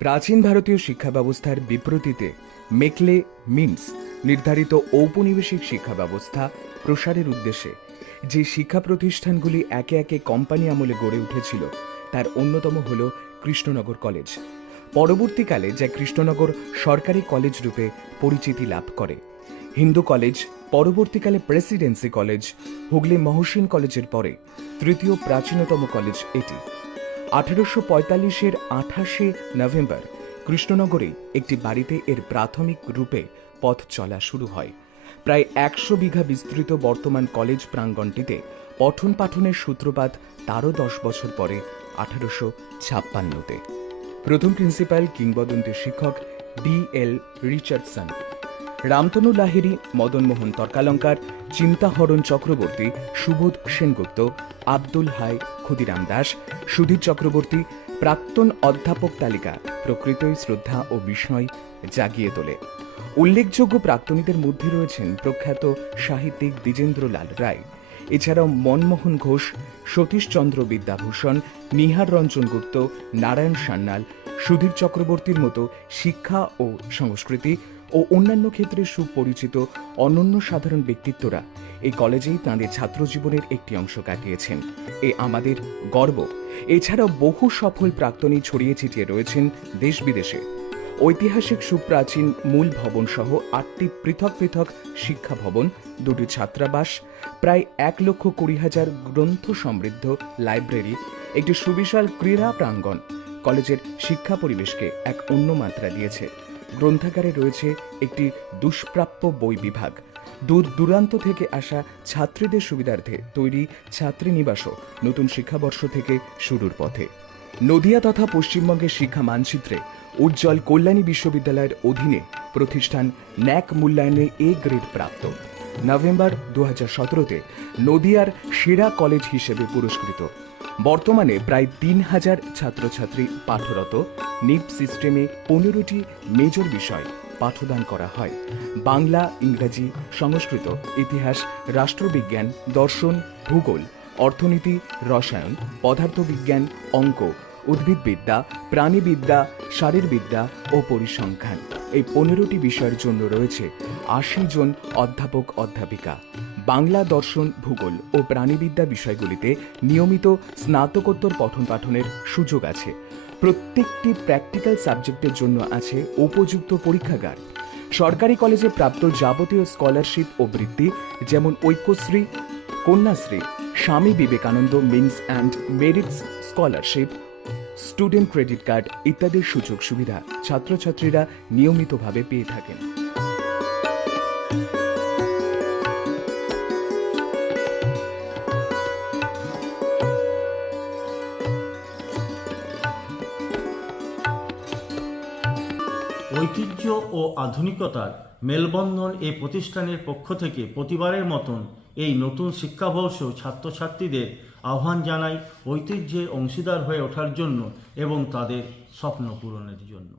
প্রাচীন ভারতীয় শিক্ষা ব্যবস্থার বিপরীতে মেকলে মিন্স নির্ধারিত ঔপনিবেশিক শিক্ষা ব্যবস্থা প্রসারের উদ্দেশ্যে যে শিক্ষা প্রতিষ্ঠানগুলি একে একে কোম্পানি আমলে গড়ে উঠেছিল তার অন্যতম হল কৃষ্ণনগর কলেজ। পরবর্তীকালে যা কৃষ্ণনগর সরকারি কলেজ রূপে পরিচিতি লাভ করে। হিন্দু কলেজ, পরবর্তীকালে প্রেসিডেন্সি কলেজ, হুগলি মহসিন কলেজের পরে তৃতীয় প্রাচীনতম কলেজ এটি। 1845-এর 28শে নভেম্বর কৃষ্ণনগরে একটি বাড়িতে এর প্রাথমিক রূপে পথ চলা শুরু হয়। প্রায় 100 বিঘা বিস্তৃত বর্তমান কলেজ প্রাঙ্গণটিতে পঠন পাঠনের সূত্রপাত তারও 10 বছর পরে 1856-তে। প্রথম প্রিন্সিপাল কিংবদন্তি শিক্ষক D.L. রিচার্ডসন, রামতনু লাহিড়ী, মদনমোহন তর্কালঙ্কার, চিন্তাহরণ চক্রবর্তী, সুবোধ সেনগুপ্ত, আব্দুল হাই, ক্ষুদিরাম দাস, সুধীর চক্রবর্তী প্রাক্তন অধ্যাপক তালিকা প্রকৃতই শ্রদ্ধা ও বিস্ময় জাগিয়ে তোলে। উল্লেখযোগ্য প্রাক্তনীদের মধ্যে রয়েছেন প্রখ্যাত সাহিত্যিক দ্বিজেন্দ্রলাল রায়, এছাড়াও মনমোহন ঘোষ, সতীশচন্দ্র বিদ্যাভূষণ, নিহার রঞ্জন গুপ্ত, নারায়ণ সান্যাল, সুধীর চক্রবর্তীর মতো শিক্ষা ও সংস্কৃতি ও অন্যান্য ক্ষেত্রে সুপরিচিত অনন্য সাধারণ ব্যক্তিত্বরা এই কলেজেই তাঁদের ছাত্রজীবনের একটি অংশ কাটিয়েছেন। এ আমাদের গর্ব। এছাড়াও বহু সফল প্রাক্তনী ছড়িয়ে ছিটিয়ে রয়েছেন দেশ বিদেশে। ঐতিহাসিক সুপ্রাচীন মূল ভবন সহ 8টি পৃথক পৃথক শিক্ষা ভবন, 2টি ছাত্রাবাস, প্রায় 1,20,000 গ্রন্থ সমৃদ্ধ লাইব্রেরি, একটি সুবিশাল ক্রীড়া প্রাঙ্গণ কলেজের শিক্ষা পরিবেশকে এক অন্য মাত্রা দিয়েছে। গ্রন্থাগারে রয়েছে একটি দুষ্প্রাপ্য বই বিভাগ। দূর দূরান্ত থেকে আসা ছাত্রীদের সুবিধার্থে তৈরি ছাত্রীনিবাসও নতুন শিক্ষাবর্ষ থেকে শুরুর পথে। নদিয়া তথা পশ্চিমবঙ্গের শিক্ষা মানচিত্রে উজ্জ্বল কল্যাণী বিশ্ববিদ্যালয়ের অধীনে প্রতিষ্ঠান ন্যাক মূল্যায়নে এ গ্রেড প্রাপ্ত। নভেম্বর 2017-তে নদিয়ার সেরা কলেজ হিসেবে পুরস্কৃত। বর্তমানে প্রায় 3,000 ছাত্রছাত্রী পাঠরত। নিপ সিস্টেমে 15টি মেজর বিষয় পাঠদান করা হয়। বাংলা, ইংরাজি, সংস্কৃত, ইতিহাস, রাষ্ট্রবিজ্ঞান, দর্শন, ভূগোল, অর্থনীতি, রসায়ন, পদার্থবিজ্ঞান, অঙ্ক, উদ্ভিদবিদ্যা, প্রাণীবিদ্যা, শারীরবিদ্যা ও পরিসংখ্যান। এই 15টি বিষয়ের জন্য রয়েছে 80 জন অধ্যাপক অধ্যাপিকা। বাংলা, দর্শন, ভূগোল ও প্রাণীবিদ্যা বিষয়গুলিতে নিয়মিত স্নাতকোত্তর পঠন পাঠনের সুযোগ আছে। প্রত্যেকটি প্র্যাকটিক্যাল সাবজেক্টের জন্য আছে উপযুক্ত পরীক্ষাগার। সরকারি কলেজে প্রাপ্ত যাবতীয় স্কলারশিপ ও বৃত্তি যেমন Aikyashree, Kanyashree, Swami Vivekananda means and merits scholarship, student credit card ইত্যাদির সুযোগ সুবিধা ছাত্রছাত্রীরা নিয়মিতভাবে পেয়ে থাকেন। ঐতিহ্য ও আধুনিকতার মেলবন্ধন এই প্রতিষ্ঠানের পক্ষ থেকে প্রতিবারের মতন এই নতুন শিক্ষাবর্ষ ছাত্রছাত্রীদের আহ্বান জানাই ঐতিহ্যের অংশীদার হয়ে ওঠার জন্য এবং তাদের স্বপ্ন পূরণের জন্য।